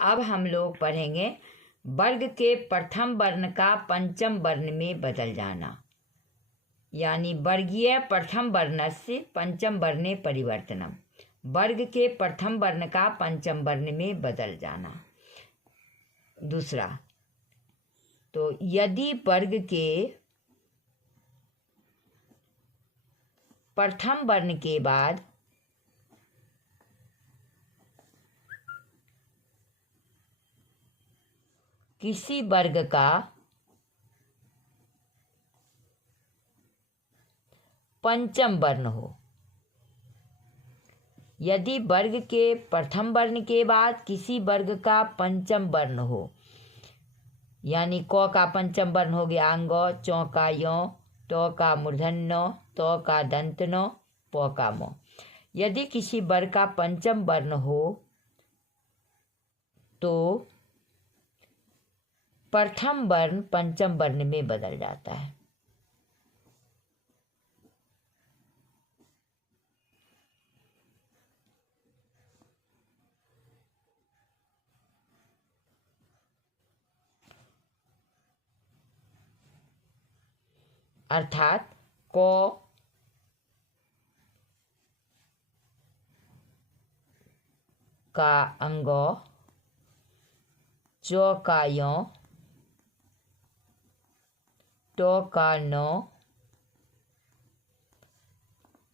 अब हम लोग पढ़ेंगे वर्ग के प्रथम वर्ण का पंचम वर्ण में बदल जाना, यानी वर्गीय प्रथम वर्णस्य पंचम वर्णे परिवर्तनम। वर्ग के प्रथम वर्ण का पंचम वर्ण में बदल जाना। दूसरा, तो यदि वर्ग के प्रथम वर्ण के बाद किसी वर्ग का पंचम वर्ण हो, यदि वर्ग के प्रथम वर्ण के बाद किसी वर्ग का पंचम वर्ण हो, यानी क का पंचम वर्ण हो गया अंग, चौ का यो, टो का मूर्धन्य, तो का दंतनो, प का मो। यदि किसी वर्ग का पंचम वर्ण हो तो प्रथम वर्ण पंचम वर्ण में बदल जाता है। अर्थात क का अंग, चौ का यो, टो का नो,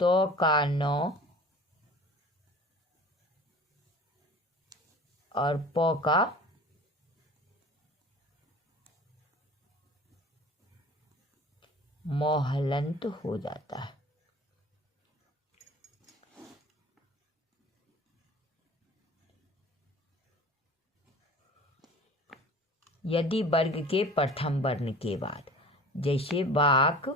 तो का नो और प का मोहलंत हो जाता है। यदि वर्ग के प्रथम वर्ण के बाद, जैसे वाक,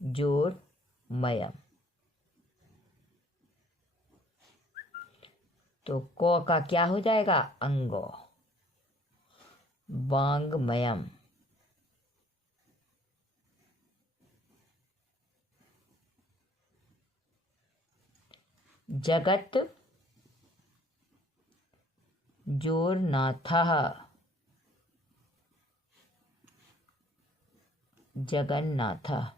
जोर, मयम, तो क का क्या हो जाएगा अंगो, वांगमयम। जगत, जोर नाथः, जगन्नाथः।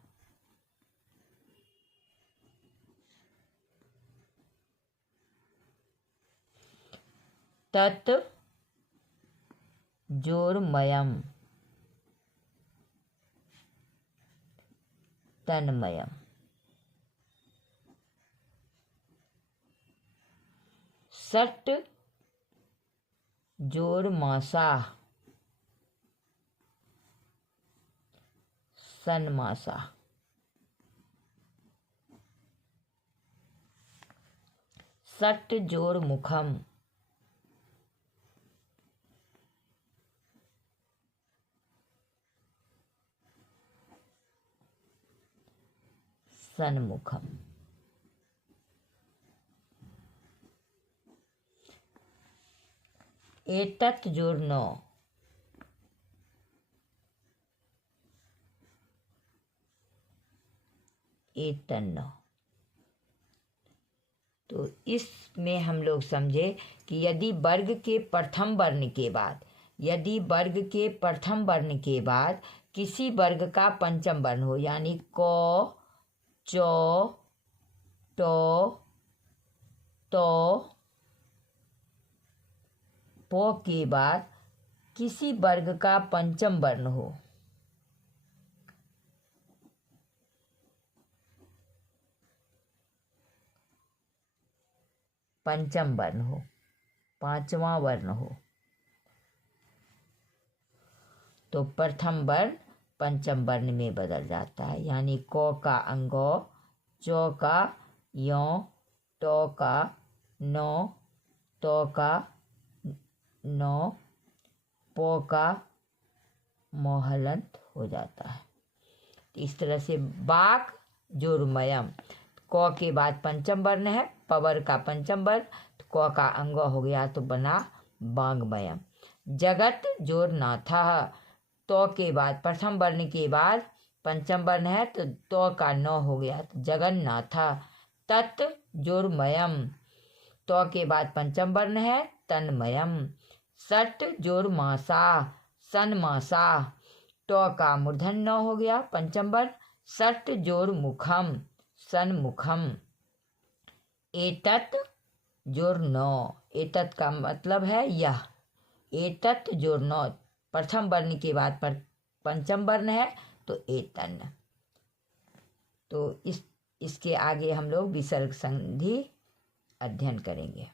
तत्, जोरमयम, तन्मयम। सट, जोर मासा, सन्मासा। सट, जोर मुखम, सन्मुखम। एतत्, जोर नो, एतन्न। तो इसमें हम लोग समझे कि यदि वर्ग के प्रथम वर्ण के बाद, यदि वर्ग के प्रथम वर्ण के बाद किसी वर्ग का पंचम वर्ण हो, यानी क, चौ, टो, तो, पो के बाद किसी वर्ग का पंचम वर्ण हो, पंचम वर्ण हो, पांचवा वर्ण हो, तो प्रथम वर्ण पंचम वर्ण में बदल जाता है। यानी क का अंगो, चौ का यो, टो का नो, तो का नो, पो का मोहलंत हो जाता है। तो इस तरह से बाक, जोरमयम, क के बाद पंचम वर्ण है, पवर का पंचम वर्ण, तो क का अंग हो गया तो बना बांगमयम। जगत, जोर नाथा, तो के बाद प्रथम वर्ण के बाद पंचम वर्ण है तो का न हो गया तो जगन्नाथा। तत्, जोरमयम, तो के बाद पंचम वर्ण है तन्मयम। सट जोर मासा सन मासा। तो का मूर्धन न हो गया पंचम वर्ण। सट जोर मुखम सन मुखम। एतत जोर नौ। एतत का मतलब है यह। एतत जोर नौ प्रथम वर्ण के बाद पर पंचम वर्ण है तो एतन। तो इसके आगे हम लोग विसर्ग संधि अध्ययन करेंगे।